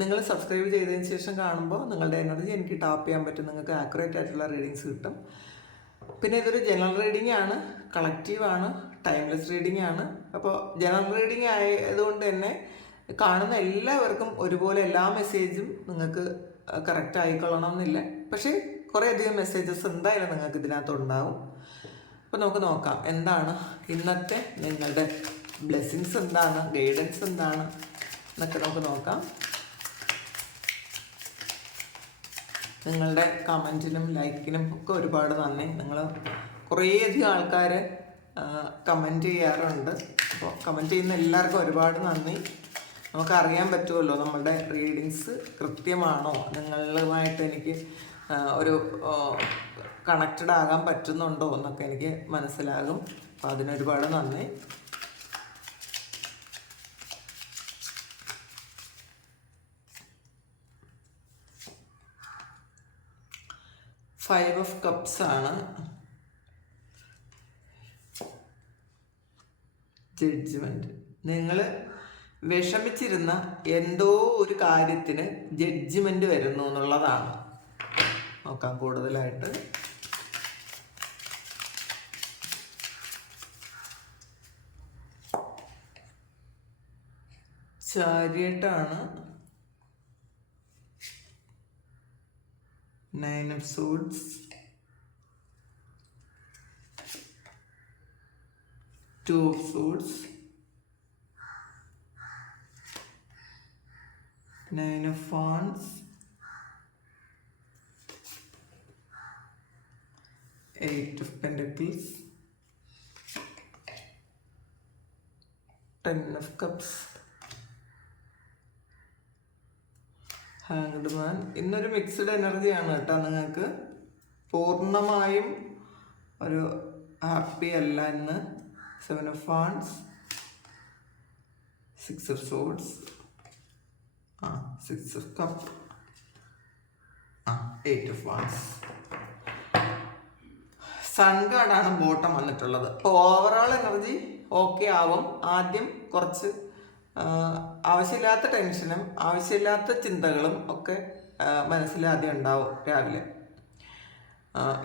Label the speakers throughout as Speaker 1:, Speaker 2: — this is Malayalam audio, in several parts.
Speaker 1: നിങ്ങൾ സബ്സ്ക്രൈബ് ചെയ്തതിന് ശേഷം കാണുമ്പോൾ നിങ്ങളുടെ എനർജി എനിക്ക് ടാപ്പ് ചെയ്യാൻ പറ്റും. നിങ്ങൾക്ക് ആക്യുറേറ്റ് ആയിട്ടുള്ള റീഡിങ്സ് കിട്ടും. പിന്നെ ഇതൊരു ജനറൽ റീഡിംഗ് ആണ്. കളക്റ്റീവ് ആണ്. ടൈംലെസ് റീഡിംഗ് ആണ്. അപ്പോൾ ജനറൽ റീഡിംഗ് ആയതുകൊണ്ട് തന്നെ കാണുന്ന എല്ലാവർക്കും ഒരുപോലെ എല്ലാ മെസ്സേജും നിങ്ങൾക്ക് കറക്റ്റ് ആയിക്കൊള്ളണം എന്നില്ല പക്ഷേ കുറേയധികം മെസ്സേജസ് എന്തായാലും നിങ്ങൾക്ക് ഇതിനകത്ത് ഉണ്ടാവും. അപ്പോൾ നമുക്ക് നോക്കാം. എന്താണ് ഇന്നത്തെ നിങ്ങളുടെ ബ്ലെസ്സിങ്സ് എന്താണ് ഗൈഡൻസ് എന്താണ്? എന്നൊക്കെ നമുക്ക് നോക്കാം. നിങ്ങളുടെ കമന്റിനും ലൈക്കിനും ഒക്കെ ഒരുപാട് നന്ദി. നിങ്ങൾ കുറേയധികം ആൾക്കാർ കമന്റ് ചെയ്യാറുണ്ട്. അപ്പോൾ കമന്റ് ചെയ്യുന്ന എല്ലാവർക്കും ഒരുപാട് നന്ദി. നമുക്ക് അറിയാൻ പറ്റുമല്ലോ നമ്മളുടെ റീഡിങ്സ് കൃത്യമാണോ? നിങ്ങളുമായിട്ട് എനിക്ക് ഒരു കണക്റ്റഡ് ആകാൻ പറ്റുന്നുണ്ടോ എന്നൊക്കെ എനിക്ക് മനസ്സിലാകും. അപ്പോൾ അതിനൊരുപാട് നന്ദി. ഫൈവ് ഓഫ് കപ്സ് ആണ്. ജഡ്ജ്മെന്റ് നിങ്ങൾ വിഷമിച്ചിരുന്ന എന്തോ ഒരു കാര്യത്തിന് ജഡ്ജ്മെന്റ് വരുന്നു എന്നുള്ളതാണ്. നോക്കാം കൂടുതലായിട്ട്. ചാരിയട്ടാണ്. nine of swords two of swords nine of wands. Eight of pentacles. Ten of cups. Hanged man. ഇന്നൊരു മിക്സ്ഡ് എനർജിയാണ് കേട്ടോ നിങ്ങൾക്ക്. പൂർണമായും ഒരു ഹാപ്പി അല്ല ഇന്ന്. സെവൻ ഓഫ് ഫാൻസ് സിക്സ് ഓഫ് സോഡ്സ് ആ സിക്സ് ഓഫ് കപ്പ് ആ എയ്റ്റ് ഓഫ് ഫാൻസ് സൺ കാർഡാണ് ബോട്ടം വന്നിട്ടുള്ളത്. അപ്പോൾ ഓവറോൾ എനർജി ഓക്കെ ആവും. ആദ്യം കുറച്ച് ആവശ്യമില്ലാത്ത ടെൻഷനും ആവശ്യമില്ലാത്ത ചിന്തകളും ഒക്കെ മനസ്സിലാദ്യം ഉണ്ടാവും രാവിലെ.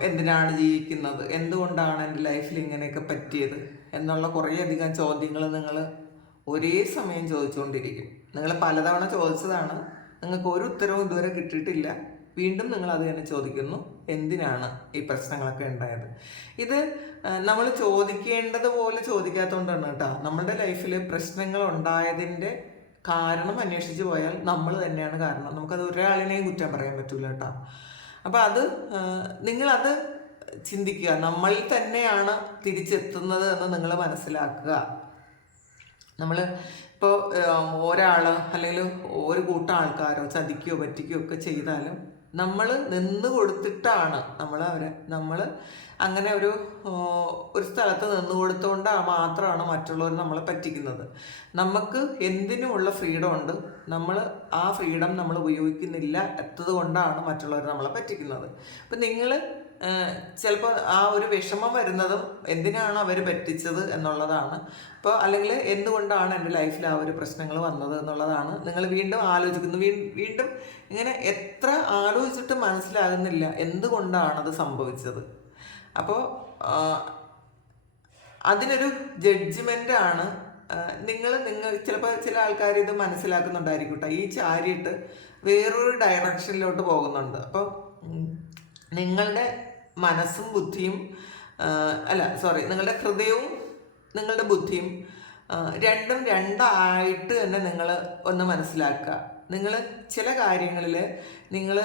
Speaker 1: എന്തിനാണ് ജീവിക്കുന്നത്? എന്തുകൊണ്ടാണ് എന്റെ ലൈഫിൽ ഇങ്ങനെയൊക്കെ പറ്റിയത്? എന്നുള്ള കുറേയധികം ചോദ്യങ്ങൾ നിങ്ങൾ ഒരേ സമയം ചോദിച്ചുകൊണ്ടിരിക്കും. നിങ്ങൾ പലതവണ ചോദിച്ചതാണ്. നിങ്ങൾക്ക് ഒരു ഉത്തരവും ഇതുവരെ കിട്ടിയിട്ടില്ല. വീണ്ടും നിങ്ങൾ അത് തന്നെ ചോദിക്കുന്നു എന്തിനാണ് ഈ പ്രശ്നങ്ങളൊക്കെ ഉണ്ടായത്? ഇത് നമ്മൾ ചോദിക്കേണ്ടതുപോലെ ചോദിക്കാത്തതുകൊണ്ടാണ് കേട്ടോ. നമ്മുടെ ലൈഫിൽ പ്രശ്നങ്ങൾ ഉണ്ടായതിന്റെ കാരണം അന്വേഷിച്ച് പോയാൽ നമ്മൾ തന്നെയാണ് കാരണം. നമുക്കത് ഒരാളിനെയും കുറ്റം പറയാൻ പറ്റൂല കേട്ടോ. അപ്പോൾ അത് നിങ്ങളത് ചിന്തിക്കുക. നമ്മൾ തന്നെയാണ് തിരിച്ചെത്തുന്നത് എന്ന് നിങ്ങൾ മനസ്സിലാക്കുക. നമ്മൾ ഇപ്പോൾ ഒരാൾ അല്ലെങ്കിൽ ഒരു കൂട്ടം ആൾക്കാരോ ചതിക്കുകയോ പറ്റിക്കുകയോ ഒക്കെ ചെയ്താലും നമ്മൾ നിന്ന് കൊടുത്തിട്ടാണ് നമ്മൾ അവരെ നമ്മൾ അങ്ങനെ ഒരു ഒരു സ്ഥലത്ത് നിന്ന് കൊടുത്തുകൊണ്ട് മാത്രമാണ് മറ്റുള്ളവർ നമ്മളെ പറ്റിക്കുന്നത്. നമുക്ക് എന്തിനുമുള്ള ഫ്രീഡം ഉണ്ട് നമ്മൾ ആ ഫ്രീഡം നമ്മൾ ഉപയോഗിക്കുന്നില്ല എത്തത് കൊണ്ടാണ് മറ്റുള്ളവർ നമ്മളെ പറ്റിക്കുന്നത്. അപ്പം നിങ്ങൾ ചിലപ്പോൾ ആ ഒരു വിഷമം വരുന്നതും എന്തിനാണ് അവർ പറ്റിച്ചത് എന്നുള്ളതാണ്. അപ്പോൾ അല്ലെങ്കിൽ എന്തുകൊണ്ടാണ് എന്റെ ലൈഫിൽ ആ ഒരു പ്രശ്നങ്ങൾ വന്നത് എന്നുള്ളതാണ് നിങ്ങൾ വീണ്ടും ആലോചിക്കുന്നു. വീണ്ടും ഇങ്ങനെ എത്ര ആലോചിച്ചിട്ട് മനസ്സിലാകുന്നില്ല എന്തുകൊണ്ടാണത് സംഭവിച്ചത്. അപ്പോൾ അതിനൊരു ജഡ്ജ്മെന്റ് ആണ് നിങ്ങൾ നിങ്ങൾ ചിലപ്പോൾ ചില ആൾക്കാർ ഇത് മനസ്സിലാക്കുന്നുണ്ടായിരിക്കും കേട്ടോ. ഈ ചാരിയിട്ട് വേറൊരു ഡയറക്ഷനിലോട്ട് പോകുന്നുണ്ട്. അപ്പോൾ നിങ്ങളുടെ മനസ്സും ബുദ്ധിയും അല്ല സോറി നിങ്ങളുടെ ഹൃദയവും നിങ്ങളുടെ ബുദ്ധിയും രണ്ടും രണ്ടായിട്ട് തന്നെ നിങ്ങൾ ഒന്ന് മനസ്സിലാക്കുക. നിങ്ങൾ ചില കാര്യങ്ങളിൽ നിങ്ങൾ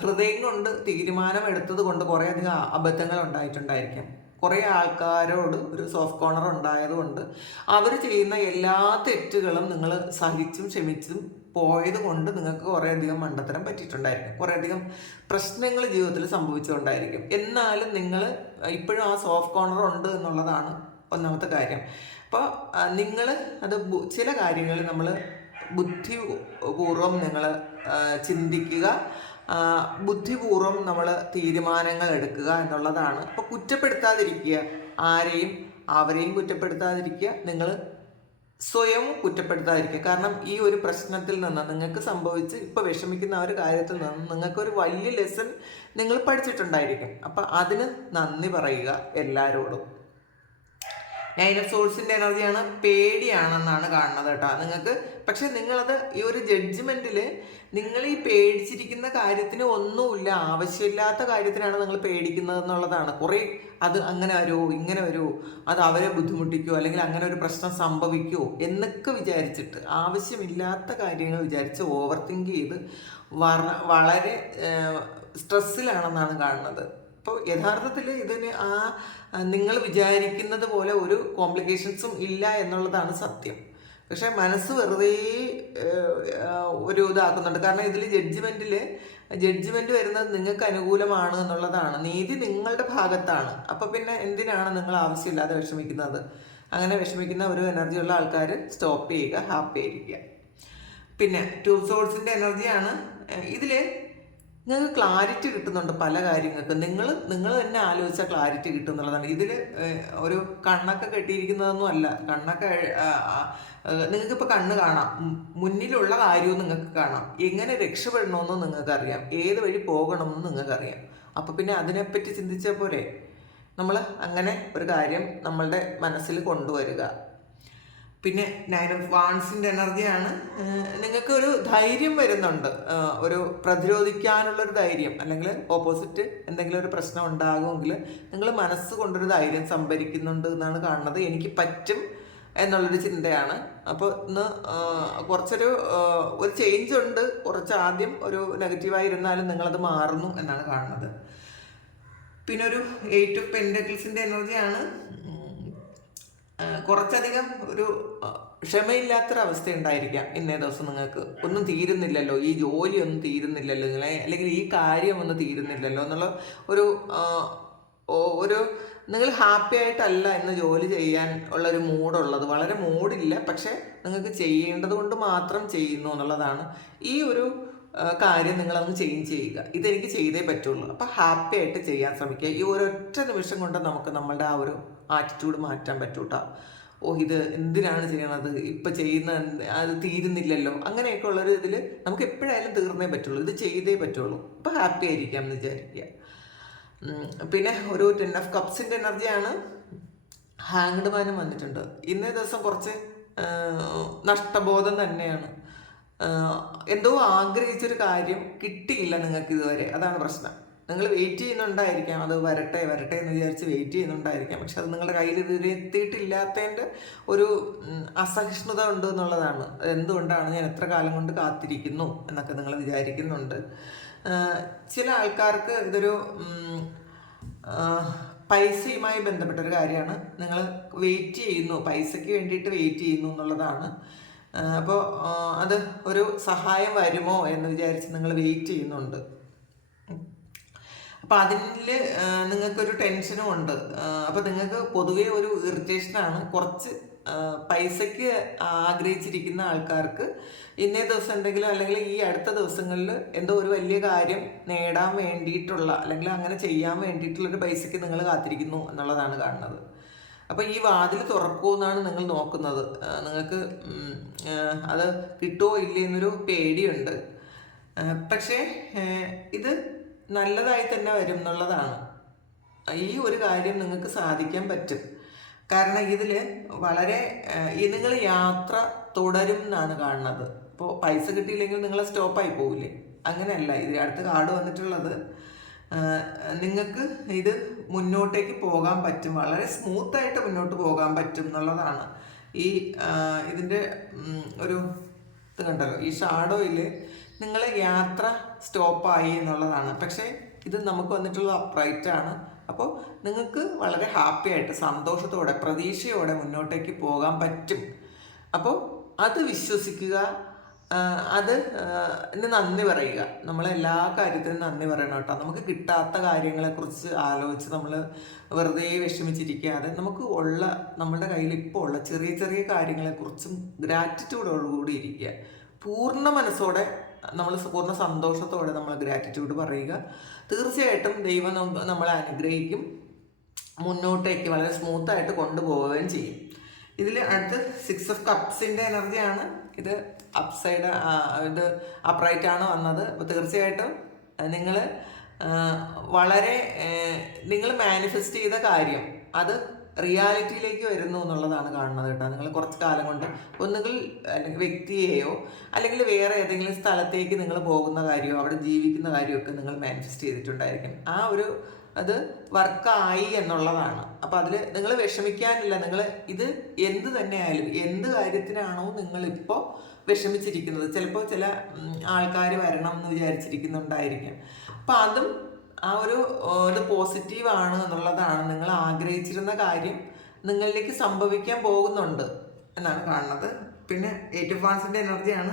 Speaker 1: ഹൃദയം കൊണ്ട് തീരുമാനം എടുത്തത് കൊണ്ട് കുറേയധികം അബദ്ധങ്ങൾ ഉണ്ടായിട്ടുണ്ടായിരിക്കും. കുറേ ആൾക്കാരോട് ഒരു സോഫ്റ്റ് കോർണർ ഉണ്ടായതുകൊണ്ട് അവർ ചെയ്യുന്ന എല്ലാ തെറ്റുകളും നിങ്ങൾ സഹിച്ചും ക്ഷമിച്ചും പോയത് കൊണ്ട് നിങ്ങൾക്ക് കുറേയധികം മണ്ടത്തരം പറ്റിയിട്ടുണ്ടായിരിക്കും. കുറേയധികം പ്രശ്നങ്ങൾ ജീവിതത്തിൽ സംഭവിച്ചുകൊണ്ടായിരിക്കും. എന്നാലും നിങ്ങൾ ഇപ്പോഴും ആ സോഫ്റ്റ് കോർണർ ഉണ്ട് എന്നുള്ളതാണ് ഒന്നാമത്തെ കാര്യം. അപ്പോൾ നിങ്ങൾ അത് ചില കാര്യങ്ങൾ നമ്മൾ ബുദ്ധിപൂർവം നിങ്ങൾ ചിന്തിക്കുക ബുദ്ധിപൂർവം നമ്മൾ തീരുമാനങ്ങൾ എടുക്കുക എന്നുള്ളതാണ്. അപ്പോൾ കുറ്റപ്പെടുത്താതിരിക്കുക ആരെയും അവരെയും കുറ്റപ്പെടുത്താതിരിക്കുക നിങ്ങൾ സ്വയം കുറ്റപ്പെടുത്താതിരിക്കുക. കാരണം ഈ ഒരു പ്രശ്നത്തിൽ നിന്ന് നിങ്ങൾക്ക് സംഭവിച്ച് ഇപ്പോൾ വിഷമിക്കുന്ന ഒരു കാര്യത്തിൽ നിന്ന് നിങ്ങൾക്കൊരു വലിയ ലെസൺ നിങ്ങൾ പഠിച്ചിട്ടുണ്ടായിരിക്കും. അപ്പം അതിന് നന്ദി പറയുക എല്ലാവരോടും. നൈൻ ഓഫ് സോൾസിന്റെ എനർജിയാണ് പേടിയാണെന്നാണ് കാണുന്നത് കേട്ടോ. നിങ്ങൾക്ക് പക്ഷെ നിങ്ങളത് ഈ ഒരു ജഡ്ജ്മെന്റിൽ നിങ്ങൾ ഈ പേടിച്ചിരിക്കുന്ന കാര്യത്തിന് ഒന്നുമില്ല ആവശ്യമില്ലാത്ത കാര്യത്തിനാണ് നിങ്ങൾ പേടിക്കുന്നത് എന്നുള്ളതാണ്. കുറേ അത് അങ്ങനെ വരുമോ ഇങ്ങനെ വരുമോ അത് അവരെ ബുദ്ധിമുട്ടിക്കോ അല്ലെങ്കിൽ അങ്ങനെ ഒരു പ്രശ്നം സംഭവിക്കുമോ എന്നൊക്കെ വിചാരിച്ചിട്ട് ആവശ്യമില്ലാത്ത കാര്യങ്ങൾ വിചാരിച്ച് ഓവർ തിങ്ക് ചെയ്ത് വളരെ സ്ട്രെസ്സിലാണെന്നാണ് കാണുന്നത്. അപ്പോൾ യഥാർത്ഥത്തിൽ ഇതിന് ആ നിങ്ങൾ വിചാരിക്കുന്നത് പോലെ ഒരു കോംപ്ലിക്കേഷൻസും ഇല്ല എന്നുള്ളതാണ് സത്യം. പക്ഷേ മനസ്സ് വെറുതെ ഒരു ഇതാക്കുന്നുണ്ട്. കാരണം ഇതിൽ ജഡ്ജ്മെന്റിൽ ജഡ്ജ്മെന്റ് വരുന്നത് നിങ്ങൾക്ക് അനുകൂലമാണ് എന്നുള്ളതാണ്. നീതി നിങ്ങളുടെ ഭാഗത്താണ്. അപ്പോൾ പിന്നെ എന്തിനാണ് നിങ്ങൾ ആവശ്യമില്ലാതെ വിഷമിക്കുന്നത്? അങ്ങനെ വിഷമിക്കുന്ന ഒരു എനർജിയുള്ള ആൾക്കാർ സ്റ്റോപ്പ് ചെയ്യുക ഹാപ്പി ആയിരിക്കുക. പിന്നെ ടൂ സോൾസിന്റെ എനർജിയാണ് ഇതിൽ നിങ്ങൾക്ക് ക്ലാരിറ്റി കിട്ടുന്നുണ്ട് പല കാര്യങ്ങൾക്കും. നിങ്ങൾ നിങ്ങൾ തന്നെ ആലോചിച്ച ക്ലാരിറ്റി കിട്ടും എന്നുള്ളതാണ്. ഇതിൽ ഒരു കണ്ണൊക്കെ കെട്ടിയിരിക്കുന്നതൊന്നും അല്ല. കണ്ണൊക്കെ നിങ്ങൾക്കിപ്പോൾ കണ്ണ് കാണാം. മുന്നിലുള്ള കാര്യവും നിങ്ങൾക്ക് കാണാം. എങ്ങനെ രക്ഷപ്പെടണമെന്ന് നിങ്ങൾക്കറിയാം. ഏത് വഴി പോകണമെന്ന് നിങ്ങൾക്കറിയാം. അപ്പോൾ പിന്നെ അതിനെപ്പറ്റി ചിന്തിച്ച പോലെ നമ്മൾ അങ്ങനെ ഒരു കാര്യം നമ്മളുടെ മനസ്സിൽ കൊണ്ടുവരിക. പിന്നെ നയൻ ഓഫ് വാൺസിന്റെ എനർജിയാണ്. നിങ്ങൾക്ക് ഒരു ധൈര്യം വരുന്നുണ്ട്. ഒരു പ്രതിരോധിക്കാനുള്ളൊരു ധൈര്യം അല്ലെങ്കിൽ ഓപ്പോസിറ്റ് എന്തെങ്കിലും ഒരു പ്രശ്നം ഉണ്ടാകുമെങ്കിൽ നിങ്ങൾ മനസ്സ് കൊണ്ടൊരു ധൈര്യം സംഭരിക്കുന്നുണ്ട് എന്നാണ് കാണുന്നത്. എനിക്ക് പറ്റും എന്നുള്ളൊരു ചിന്തയാണ്. അപ്പോൾ ഇന്ന് കുറച്ചൊരു ഒരു ചേഞ്ച് ഉണ്ട്. കുറച്ച് ആദ്യം ഒരു നെഗറ്റീവായി ഇരുന്നാലും നിങ്ങളത് മാറുന്നു എന്നാണ് കാണുന്നത്. പിന്നെ ഒരു എയ്റ്റ് ഓഫ് പെൻഡക്കിൾസിന്റെ എനർജിയാണ്. കുറച്ചധികം ഒരു ക്ഷമയില്ലാത്തൊരവസ്ഥ ഉണ്ടായിരിക്കാം ഇന്നേ ദിവസം നിങ്ങൾക്ക് ഒന്നും തീരുന്നില്ലല്ലോ. ഈ ജോലി ഒന്നും തീരുന്നില്ലല്ലോ. നിങ്ങളെ അല്ലെങ്കിൽ ഈ കാര്യം ഒന്നും തീരുന്നില്ലല്ലോ എന്നുള്ള ഒരു ഒരു നിങ്ങൾ ഹാപ്പി ആയിട്ടല്ല ഇന്ന് ജോലി ചെയ്യാൻ ഉള്ള ഒരു മൂഡുള്ളത്. വളരെ മൂഡില്ല. പക്ഷെ നിങ്ങൾക്ക് ചെയ്യേണ്ടത് കൊണ്ട് മാത്രം ചെയ്യുന്നു എന്നുള്ളതാണ് ഈ ഒരു കാര്യം നിങ്ങളങ്ങ് ചേഞ്ച് ചെയ്യുക. ഇതെനിക്ക് ചെയ്തേ പറ്റുള്ളൂ. അപ്പോൾ ഹാപ്പി ആയിട്ട് ചെയ്യാൻ ശ്രമിക്കുക. ഈ ഒരൊറ്റ നിമിഷം കൊണ്ട് നമുക്ക് നമ്മളുടെ ആ ഒരു ആറ്റിറ്റ്യൂഡ് മാറ്റാൻ പറ്റൂട്ട. ഓ ഇത് എന്തിനാണ് ചെയ്യണത്? ഇപ്പം ചെയ്യുന്ന അത് തീരുന്നില്ലല്ലോ. അങ്ങനെയൊക്കെ ഉള്ളൊരു ഇതിൽ നമുക്ക് എപ്പോഴായാലും തീർന്നേ പറ്റുള്ളൂ. ഇത് ചെയ്തേ പറ്റുള്ളൂ. അപ്പോൾ ഹാപ്പി ആയിരിക്കാം എന്ന് വിചാരിക്കുക പിന്നെ ഒരു ടെൻ ഓഫ് കപ്സിന്റെ എനർജിയാണ് ഹാങ്ഡ് മാനും വന്നിട്ടുണ്ട്. ഇന്നേ ദിവസം കുറച്ച് നഷ്ടബോധം തന്നെയാണ്. എന്തോ ആഗ്രഹിച്ചൊരു കാര്യം കിട്ടിയില്ല നിങ്ങൾക്ക് ഇതുവരെ അതാണ് പ്രശ്നം. നിങ്ങൾ വെയിറ്റ് ചെയ്യുന്നുണ്ടായിരിക്കാം. അത് വരട്ടെ വരട്ടെ എന്ന് വിചാരിച്ച് വെയിറ്റ് ചെയ്യുന്നുണ്ടായിരിക്കാം. പക്ഷെ അത് നിങ്ങളുടെ കയ്യിൽ ഇതുവരെ എത്തിയിട്ടില്ലാത്തതിന്റെ ഒരു അസഹിഷ്ണുത ഉണ്ട് എന്നുള്ളതാണ്. എന്തുകൊണ്ടാണ് ഞാൻ എത്ര കാലം കൊണ്ട് കാത്തിരിക്കുന്നു എന്നൊക്കെ നിങ്ങൾ വിചാരിക്കുന്നുണ്ട്. ചില ആൾക്കാർക്ക് ഇതൊരു പൈസയുമായി ബന്ധപ്പെട്ട ഒരു കാര്യമാണ്. നിങ്ങൾ വെയിറ്റ് ചെയ്യുന്നു പൈസയ്ക്ക് വേണ്ടിയിട്ട് വെയിറ്റ് ചെയ്യുന്നു എന്നുള്ളതാണ്. അപ്പോൾ അത് ഒരു സഹായം വരുമോ എന്ന് വിചാരിച്ച് നിങ്ങൾ വെയിറ്റ് ചെയ്യുന്നുണ്ട്. അപ്പം അതിൽ നിങ്ങൾക്കൊരു ടെൻഷനും ഉണ്ട്. അപ്പൊ നിങ്ങൾക്ക് പൊതുവേ ഒരു ഇറിറ്റേഷനാണ്. കുറച്ച് പൈസക്ക് ആഗ്രഹിച്ചിരിക്കുന്ന ആൾക്കാർക്ക് ഇന്നേ ദിവസം എന്തെങ്കിലും അല്ലെങ്കിൽ ഈ അടുത്ത ദിവസങ്ങളിൽ എന്തോ ഒരു വലിയ കാര്യം നേടാൻ വേണ്ടിയിട്ടുള്ള അല്ലെങ്കിൽ അങ്ങനെ ചെയ്യാൻ വേണ്ടിയിട്ടുള്ള ഒരു പൈസയ്ക്ക് നിങ്ങൾ കാത്തിരിക്കുന്നു എന്നുള്ളതാണ് കാണുന്നത്. അപ്പോൾ ഈ വാതിൽ തുറക്കുമെന്നാണ് നിങ്ങൾ നോക്കുന്നത്. നിങ്ങൾക്ക് അത് കിട്ടുമോ ഇല്ലേ എന്നൊരു പേടിയുണ്ട്. പക്ഷേ ഇത് നല്ലതായി തന്നെ വരും എന്നുള്ളതാണ്. ഈ ഒരു കാര്യം നിങ്ങൾക്ക് സാധിക്കാൻ പറ്റും. കാരണം ഇതിൽ വളരെ നിങ്ങൾ യാത്ര തുടരും എന്നാണ് കാണുന്നത്. ഇപ്പോൾ പൈസ കിട്ടിയില്ലെങ്കിൽ നിങ്ങൾ സ്റ്റോപ്പായി പോവില്ലേ? അങ്ങനെയല്ല. ഇത് അടുത്ത കാർഡ് വന്നിട്ടുള്ളത് നിങ്ങൾക്ക് ഇത് മുന്നോട്ടേക്ക് പോകാൻ പറ്റും. വളരെ സ്മൂത്തായിട്ട് മുന്നോട്ട് പോകാൻ പറ്റും എന്നുള്ളതാണ്. ഈ ഇതിന്റെ ഒരു ഇത് കണ്ടല്ലോ. ഈ ഷാഡോയിൽ നിങ്ങളെ യാത്ര സ്റ്റോപ്പായി എന്നുള്ളതാണ്. പക്ഷേ ഇത് നമുക്ക് വന്നിട്ടുള്ള അപ്രൈറ്റ് ആണ്. അപ്പോൾ നിങ്ങൾക്ക് വളരെ ഹാപ്പി ആയിട്ട് സന്തോഷത്തോടെ പ്രതീക്ഷയോടെ മുന്നോട്ടേക്ക് പോകാൻ പറ്റും. അപ്പോൾ അത് വിശ്വസിക്കുക അത് നന്ദി പറയുക. നമ്മൾ എല്ലാ കാര്യത്തിനും നന്ദി പറയണം കേട്ടോ. നമുക്ക് കിട്ടാത്ത കാര്യങ്ങളെക്കുറിച്ച് ആലോചിച്ച് നമ്മൾ വെറുതെ വിഷമിച്ചിരിക്കാതെ നമുക്ക് ഉള്ള നമ്മുടെ കയ്യിൽ ഇപ്പോൾ ഉള്ള ചെറിയ ചെറിയ കാര്യങ്ങളെക്കുറിച്ചും ഗ്രാറ്റിറ്റ്യൂഡോടുകൂടി ഇരിക്കുക. പൂർണ മനസ്സോടെ നമ്മൾ പൂർണ സന്തോഷത്തോടെ നമ്മൾ ഗ്രാറ്റിറ്റ്യൂഡ് പറയുക. തീർച്ചയായിട്ടും ദൈവം നമ്മളെ അനുഗ്രഹിക്കും. മുന്നോട്ടേക്ക് വളരെ സ്മൂത്തായിട്ട് കൊണ്ടുപോവുകയും ചെയ്യും. ഇതിൽ അടുത്ത് സിക്സ് ഓഫ് കപ്സിന്റെ എനർജിയാണ് ഇത് അപ്സൈഡ് ഇത് അപ്രൈറ്റ് ആണ് വന്നത്. അപ്പോൾ തീർച്ചയായിട്ടും നിങ്ങൾ വളരെ നിങ്ങൾ മാനിഫെസ്റ്റ് ചെയ്ത കാര്യം അത് റിയാലിറ്റിയിലേക്ക് വരുന്നു എന്നുള്ളതാണ് കാണുന്നത് കേട്ടോ. നിങ്ങൾ കുറച്ച് കാലം കൊണ്ട് ഒന്നുകിൽ വ്യക്തിയെയോ അല്ലെങ്കിൽ വേറെ ഏതെങ്കിലും സ്ഥലത്തേക്ക് നിങ്ങൾ പോകുന്ന കാര്യമോ അവിടെ ജീവിക്കുന്ന കാര്യമൊക്കെ നിങ്ങൾ മാനിഫെസ്റ്റ് ചെയ്തിട്ടുണ്ടായിരിക്കും. ആ ഒരു അത് വർക്കായി എന്നുള്ളതാണ്. അപ്പൊ അതിൽ നിങ്ങൾ വിഷമിക്കാനില്ല. നിങ്ങൾ ഇത് എന്ത് തന്നെയായാലും എന്ത് കാര്യത്തിനാണോ നിങ്ങൾ ഇപ്പോൾ വിഷമിച്ചിരിക്കുന്നത്. ചിലപ്പോൾ ചില ആൾക്കാർ വരണം എന്ന് വിചാരിച്ചിരിക്കുന്നുണ്ടായിരിക്കും. അപ്പം അതും ആ ഒരു ഇത് പോസിറ്റീവ് ആണ് എന്നുള്ളതാണ് നിങ്ങൾ ആഗ്രഹിച്ചിരുന്ന കാര്യം നിങ്ങളിലേക്ക് സംഭവിക്കാൻ പോകുന്നുണ്ട് എന്നാണ് കാണുന്നത്. പിന്നെ എയ്റ്റ് ഓഫ് വാൻസിന്റെ എനർജിയാണ്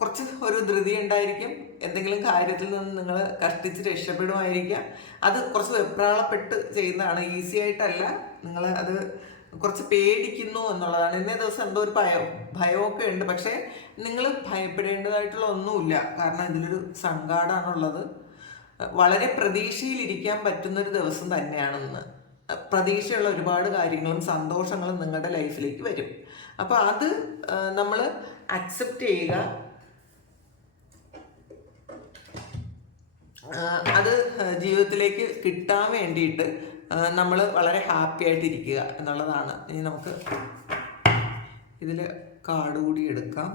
Speaker 1: കുറച്ച് ഒരു ധൃതി ഉണ്ടായിരിക്കും. എന്തെങ്കിലും കാര്യത്തിൽ നിന്ന് നിങ്ങൾ കഷ്ടിച്ച് രക്ഷപ്പെടുമായിരിക്കാം. അത് കുറച്ച് വെപ്രാളപ്പെട്ട് ചെയ്യുന്നതാണ്. ഈസി ആയിട്ടല്ല. നിങ്ങൾ അത് കുറച്ച് പേടിക്കുന്നു എന്നുള്ളതാണ്. ഇന്നേ ദിവസം എന്തോ ഒരു ഭയം ഭയമൊക്കെ ഉണ്ട്. പക്ഷേ നിങ്ങൾ ഭയപ്പെടേണ്ടതായിട്ടുള്ള ഒന്നുമില്ല. കാരണം ഇതിലൊരു സങ്കാടാണുള്ളത് വളരെ പ്രതീക്ഷയിലിരിക്കാൻ പറ്റുന്ന ഒരു ദിവസം തന്നെയാണെന്ന്. പ്രതീക്ഷയുള്ള ഒരുപാട് കാര്യങ്ങളും സന്തോഷങ്ങളും നിങ്ങളുടെ ലൈഫിലേക്ക് വരും. അപ്പോൾ അത് നമ്മൾ അക്സെപ്റ്റ് ചെയ്യുക. അത് ജീവിതത്തിലേക്ക് കിട്ടാൻ വേണ്ടിയിട്ട് നമ്മൾ വളരെ ഹാപ്പി ആയിട്ടിരിക്കുക എന്നുള്ളതാണ്. ഇനി നമുക്ക് ഇതിൽ കാർഡ് കൂടി എടുക്കാം.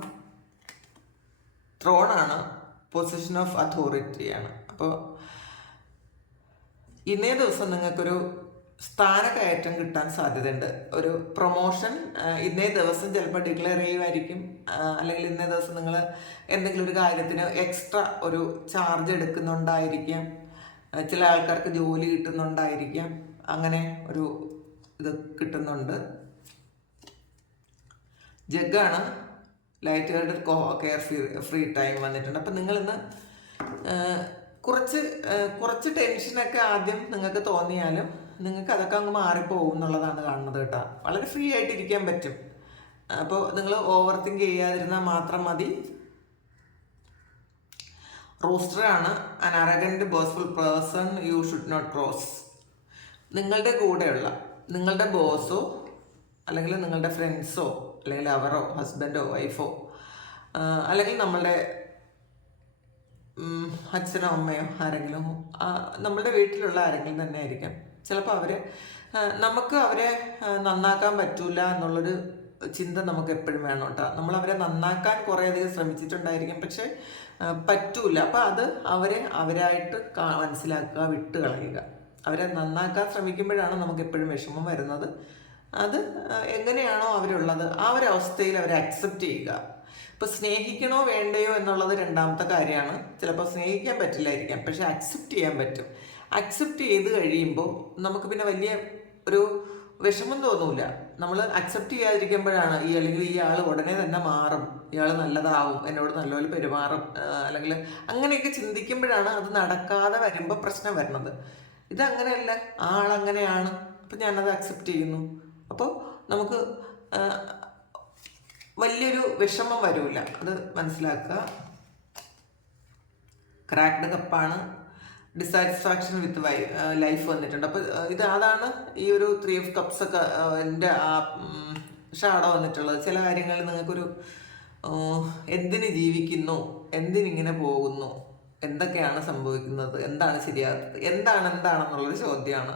Speaker 1: ത്രോണാണ് പൊസിഷൻ ഓഫ് അതോറിറ്റിയാണ് അപ്പോൾ ഇന്നേ ദിവസം നിങ്ങൾക്കൊരു സ്ഥാനക്കയറ്റം കിട്ടാൻ സാധ്യതയുണ്ട്. ഒരു പ്രൊമോഷൻ ഇന്നേ ദിവസം ചിലപ്പോൾ ഡിക്ലെയർ ചെയ്യുമായിരിക്കും. അല്ലെങ്കിൽ ഇന്നേ ദിവസം നിങ്ങൾ എന്തെങ്കിലും ഒരു കാര്യത്തിന് എക്സ്ട്രാ ഒരു ചാർജ് എടുക്കുന്നുണ്ടായിരിക്കാം. ചില ആൾക്കാർക്ക് ജോലി കിട്ടുന്നുണ്ടായിരിക്കാം. അങ്ങനെ ഒരു ഇത് കിട്ടുന്നുണ്ട്. ജഗ്ഗാണ് light guard carefree free time വന്നിട്ടുണ്ട്. അപ്പം നിങ്ങളിന്ന് കുറച്ച് കുറച്ച് ടെൻഷനൊക്കെ ആദ്യം നിങ്ങൾക്ക് തോന്നിയാലും നിങ്ങൾക്ക് അതൊക്കെ അങ്ങ് മാറിപ്പോകും എന്നുള്ളതാണ് കാണുന്നത് കേട്ടോ. വളരെ ഫ്രീ ആയിട്ട് ഇരിക്കാൻ പറ്റും. അപ്പോൾ നിങ്ങൾ ഓവർ തിങ്ക് ചെയ്യാതിരുന്നാൽ മാത്രം മതി. റോസ്റ്റർ ആണ്. An arrogant boastful person you should not cross നിങ്ങളുടെ കൂടെയുള്ള നിങ്ങളുടെ ബോസോ അല്ലെങ്കിൽ നിങ്ങളുടെ ഫ്രണ്ട്സോ അല്ലെങ്കിൽ അവരോ ഹസ്ബൻഡോ വൈഫോ അല്ലെങ്കിൽ നമ്മളുടെ അച്ഛനോ അമ്മയോ ആരെങ്കിലും ആ, നമ്മളുടെ വീട്ടിലുള്ള ആരെങ്കിലും തന്നെ ആയിരിക്കാം. ചിലപ്പോൾ അവർ നമുക്ക് അവരെ നന്നാക്കാൻ പറ്റൂല എന്നുള്ളൊരു ചിന്ത നമുക്ക് എപ്പോഴും വേണം കേട്ടോ. നമ്മൾ അവരെ നന്നാക്കാൻ കുറേ അധികം ശ്രമിച്ചിട്ടുണ്ടായിരിക്കും പക്ഷെ പറ്റൂല. അപ്പം അത് അവരെ അവരായിട്ട് മനസ്സിലാക്കുക വിട്ട് കളയുക അവരെ നന്നാക്കാൻ ശ്രമിക്കുമ്പോഴാണ് നമുക്ക് എപ്പോഴും വിഷമം വരുന്നത്. അത് എങ്ങനെയാണോ അവരുള്ളത് ആ ഒരു അവസ്ഥയിൽ അവരെ അക്സെപ്റ്റ് ചെയ്യുക. ഇപ്പൊ സ്നേഹിക്കണോ വേണ്ടയോ എന്നുള്ളത് രണ്ടാമത്തെ കാര്യമാണ്. ചിലപ്പോൾ സ്നേഹിക്കാൻ പറ്റില്ലായിരിക്കാം പക്ഷെ അക്സെപ്റ്റ് ചെയ്യാൻ പറ്റും. അക്സെപ്റ്റ് ചെയ്ത് കഴിയുമ്പോൾ നമുക്ക് പിന്നെ വലിയ ഒരു വിഷമം തോന്നൂല. നമ്മൾ അക്സെപ്റ്റ് ചെയ്യാതിരിക്കുമ്പോഴാണ് ഈ അല്ലെങ്കിൽ ഈ ആൾ ഉടനെ തന്നെ മാറും. ഇയാൾ നല്ലതാവും എന്നോട് നല്ലപോലെ പെരുമാറും അല്ലെങ്കിൽ അങ്ങനെയൊക്കെ ചിന്തിക്കുമ്പോഴാണ് അത് നടക്കാതെ വരുമ്പോൾ പ്രശ്നം വരുന്നത്. ഇതങ്ങനെയല്ല ആളങ്ങനെയാണ്. അപ്പം ഞാനത് അക്സെപ്റ്റ് ചെയ്യുന്നു. അപ്പോൾ നമുക്ക് വലിയൊരു വിഷമം വരൂല. അത് മനസ്സിലാക്കുക. ക്രാക്ഡ് കപ്പാണ് ഡിസാറ്റിസ്ഫാക്ഷൻ വിത്ത് വൈ ലൈഫ് വന്നിട്ടുണ്ട്. അപ്പോൾ ഇത് അതാണ് ഈ ഒരു ത്രീ ഓഫ് കപ്സ് ഒക്കെ എന്റെ ആ ഷാഡോ വന്നിട്ടുള്ളത്. ചില കാര്യങ്ങളിൽ നിങ്ങൾക്കൊരു എന്തിന് ജീവിക്കുന്നു? എന്തിനിങ്ങനെ പോകുന്നു? എന്തൊക്കെയാണ് സംഭവിക്കുന്നത്? എന്താണ് ശരിയാകുന്നത് എന്താണ് എന്താണെന്നുള്ളൊരു ചോദ്യമാണ്.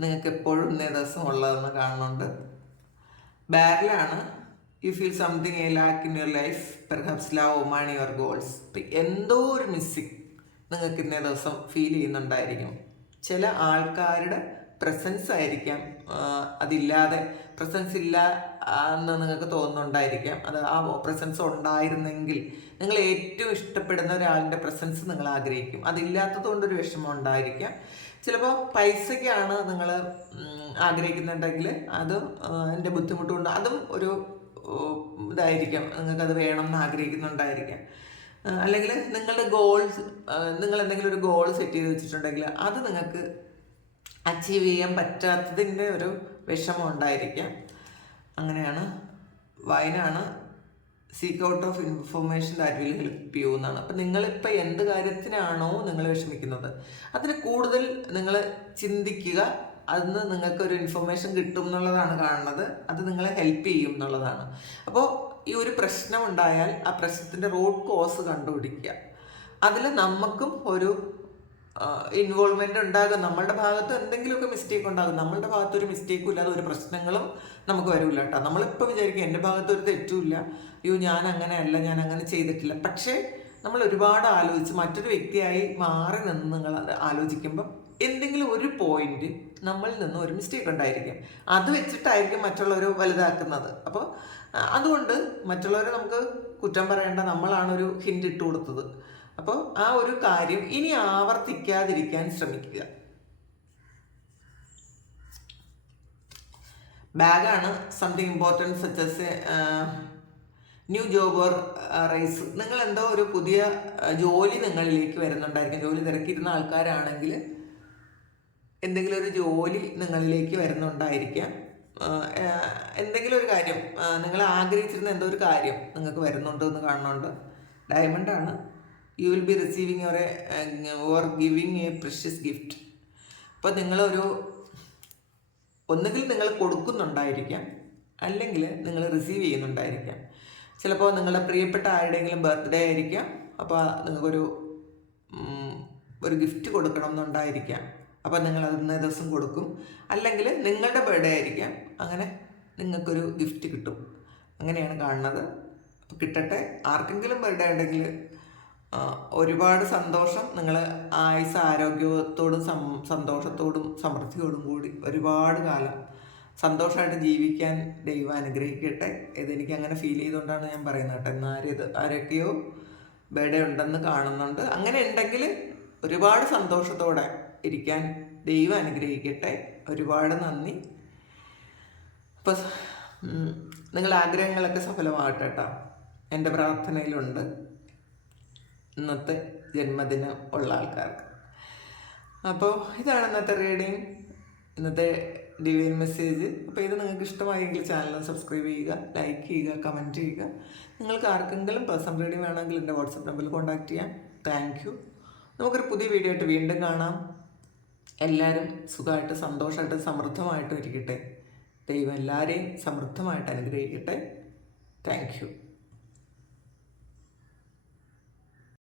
Speaker 1: നിങ്ങൾക്ക് എപ്പോഴും ഇന്നേ ദിവസം ഉള്ളതെന്ന് കാണുന്നുണ്ട്. ബാരലാണ് you feel something a lack in your life perhaps love money your goals എന്തോ ഒരു മിസ്സിങ് നിങ്ങൾക്ക് ഇന്നേ ദിവസം ഫീൽ ചെയ്യുന്നുണ്ടായിരിക്കും. ചില ആൾക്കാരുടെ പ്രസൻസ് ആയിരിക്കാം. അതില്ലാതെ പ്രസൻസ് ഇല്ല എന്ന് നിങ്ങൾക്ക് തോന്നുന്നുണ്ടായിരിക്കാം. അത് ആ പ്രസൻസ് ഉണ്ടായിരുന്നെങ്കിൽ നിങ്ങൾ ഏറ്റവും ഇഷ്ടപ്പെടുന്ന ഒരാളിന്റെ പ്രസൻസ് നിങ്ങൾ ആഗ്രഹിക്കും. അതില്ലാത്തത് കൊണ്ടൊരു വിഷമം ഉണ്ടായിരിക്കാം. ചിലപ്പോൾ പൈസയ്ക്കാണ് നിങ്ങൾ ആഗ്രഹിക്കുന്നുണ്ടെങ്കിൽ അത് എന്റെ ബുദ്ധിമുട്ടുകൊണ്ട് അതും ഒരു ഇതായിരിക്കാം. നിങ്ങൾക്കത് വേണം എന്ന് ആഗ്രഹിക്കുന്നുണ്ടായിരിക്കാം അല്ലെങ്കിൽ നിങ്ങളുടെ ഗോൾസ് നിങ്ങൾ എന്തെങ്കിലും ഒരു ഗോൾ സെറ്റ് ചെയ്ത് വെച്ചിട്ടുണ്ടെങ്കിൽ അത് നിങ്ങൾക്ക് അച്ചീവ് ചെയ്യാൻ പറ്റാത്തതിന്റെ ഒരു വിഷമം ഉണ്ടായിരിക്കാം. അങ്ങനെയാണ്. വയനാണ് seek out of information that will help you എന്നാണ്. അപ്പം നിങ്ങളിപ്പോൾ എന്ത് കാര്യത്തിനാണോ നിങ്ങൾ വിഷമിക്കുന്നത് അതിന് കൂടുതൽ നിങ്ങൾ ചിന്തിക്കുക അതിന് നിങ്ങൾക്ക് ഒരു ഇൻഫർമേഷൻ കിട്ടും എന്നുള്ളതാണ് കാണുന്നത്. അത് നിങ്ങളെ ഹെൽപ്പ് ചെയ്യും എന്നുള്ളതാണ് അപ്പോൾ ഈ ഒരു പ്രശ്നം ഉണ്ടായാൽ ആ പ്രശ്നത്തിന്റെ റോഡ് കോസ് കണ്ടുപിടിക്കുക. അതിൽ നമുക്കും ഒരു ഇൻവോൾവ്മെന്റ് ഉണ്ടാകും. നമ്മളുടെ ഭാഗത്ത് എന്തെങ്കിലുമൊക്കെ മിസ്റ്റേക്ക് ഉണ്ടാകും. നമ്മളുടെ ഭാഗത്ത് ഒരു മിസ്റ്റേക്കും ഇല്ലാതെ ഒരു പ്രശ്നങ്ങളും നമുക്ക് വരില്ല കേട്ടോ. നമ്മളിപ്പോൾ വിചാരിക്കും എന്റെ ഭാഗത്ത് ഒരു തെറ്റുമില്ല. അയ്യോ ഞാൻ അങ്ങനെയല്ല ഞാൻ അങ്ങനെ ചെയ്തിട്ടില്ല. പക്ഷേ നമ്മൾ ഒരുപാട് ആലോചിച്ച് മറ്റൊരു വ്യക്തിയായി മാറി നിന്ന് നിങ്ങൾ ആലോചിക്കുമ്പം എന്തെങ്കിലും ഒരു പോയിന്റ് നമ്മളിൽ നിന്ന് ഒരു മിസ്റ്റേക്ക് ഉണ്ടായിരിക്കും. അത് വെച്ചിട്ടായിരിക്കും മറ്റുള്ളവർ വലുതാക്കുന്നത്. അപ്പോൾ അതുകൊണ്ട് മറ്റുള്ളവരെ നമുക്ക് കുറ്റം പറയേണ്ട നമ്മളാണ് ഒരു ഹിൻഡ് ഇട്ട് കൊടുത്തത്. അപ്പോൾ ആ ഒരു കാര്യം ഇനി ആവർത്തിക്കാതിരിക്കാൻ ശ്രമിക്കുക. ബാഗാണ് something important such as new job or raise നിങ്ങൾ എന്തോ ഒരു പുതിയ ജോലി നിങ്ങളിലേക്ക് വരുന്നുണ്ടായിരിക്കും. ജോലി തിരക്കിയിരുന്ന ആൾക്കാരാണെങ്കിൽ എന്തെങ്കിലും ഒരു ജോലി നിങ്ങളിലേക്ക് വരുന്നുണ്ടായിരിക്കാം. എന്തെങ്കിലും ഒരു കാര്യം നിങ്ങൾ ആഗ്രഹിച്ചിരുന്ന എന്തോ ഒരു കാര്യം നിങ്ങൾക്ക് വരുന്നുണ്ട് എന്ന് കാണുന്നുണ്ട്. ആണ്. You will be receiving or or giving a precious gift അപ്പോൾ നിങ്ങളൊരു ഒന്നുകിൽ നിങ്ങൾ കൊടുക്കുന്നുണ്ടായിരിക്കാം അല്ലെങ്കിൽ നിങ്ങൾ റിസീവ് ചെയ്യുന്നുണ്ടായിരിക്കാം. ചിലപ്പോൾ നിങ്ങളുടെ പ്രിയപ്പെട്ട ആരുടെയെങ്കിലും ബർത്ത്ഡേ ആയിരിക്കാം അപ്പോൾ നിങ്ങൾക്കൊരു ഒരു ഗിഫ്റ്റ് കൊടുക്കണം എന്നുണ്ടായിരിക്കാം അപ്പോൾ നിങ്ങൾ അന്നേ ദിവസം കൊടുക്കും. അല്ലെങ്കിൽ നിങ്ങളുടെ ബർത്ത്ഡേ ആയിരിക്കാം. അങ്ങനെ നിങ്ങൾക്കൊരു ഗിഫ്റ്റ് കിട്ടും. അങ്ങനെയാണ് കാണുന്നത്. അപ്പോൾ കിട്ടട്ടെ. ആർക്കെങ്കിലും ബർത്ത്ഡേ ഉണ്ടെങ്കിൽ ഒരുപാട് സന്തോഷം. നിങ്ങൾ ആയുസ് ആരോഗ്യത്തോടും സം സന്തോഷത്തോടും സമൃദ്ധിയോടും കൂടി ഒരുപാട് കാലം സന്തോഷമായിട്ട് ജീവിക്കാൻ ദൈവം അനുഗ്രഹിക്കട്ടെ. ഇതെനിക്ക് അങ്ങനെ ഫീൽ ചെയ്തുകൊണ്ടാണ് ഞാൻ പറയുന്നത് കേട്ടോ. എന്നാരും ഇത് ആരൊക്കെയോ ബേഡേ ഉണ്ടെന്ന് കാണുന്നുണ്ട്. അങ്ങനെ ഉണ്ടെങ്കിൽ ഒരുപാട് സന്തോഷത്തോടെ ഇരിക്കാൻ ദൈവം അനുഗ്രഹിക്കട്ടെ. ഒരുപാട് നന്ദി. അപ്പോൾ നിങ്ങളുടെ ആഗ്രഹങ്ങളൊക്കെ സഫലമാകട്ടെ കേട്ടോ എന്റെ പ്രാർത്ഥനയിലുണ്ട്. ഇന്നത്തെ ജന്മദിനം ഉള്ള ആൾക്കാർക്ക്. അപ്പോൾ ഇതാണ് ഇന്നത്തെ റീഡിങ്. ഇന്നത്തെ ഡിവൈൻ മെസ്സേജ്. അപ്പോൾ ഇത് നിങ്ങൾക്ക് ഇഷ്ടമായെങ്കിൽ ചാനൽ സബ്സ്ക്രൈബ് ചെയ്യുക ലൈക്ക് ചെയ്യുക കമന്റ് ചെയ്യുക. നിങ്ങൾക്ക് ആർക്കെങ്കിലും പേഴ്സണൽ റീഡിങ് വേണമെങ്കിൽ എന്റെ വാട്സപ്പ് നമ്പറിൽ കോൺടാക്റ്റ് ചെയ്യാം. Thank you. നമുക്കൊരു പുതിയ വീഡിയോ ആയിട്ട് വീണ്ടും കാണാം. എല്ലാവരും സുഖമായിട്ട് സന്തോഷമായിട്ട് സമൃദ്ധമായിട്ടും ഇരിക്കട്ടെ. ദൈവം എല്ലാവരെയും സമൃദ്ധമായിട്ട് അനുഗ്രഹിക്കട്ടെ. താങ്ക്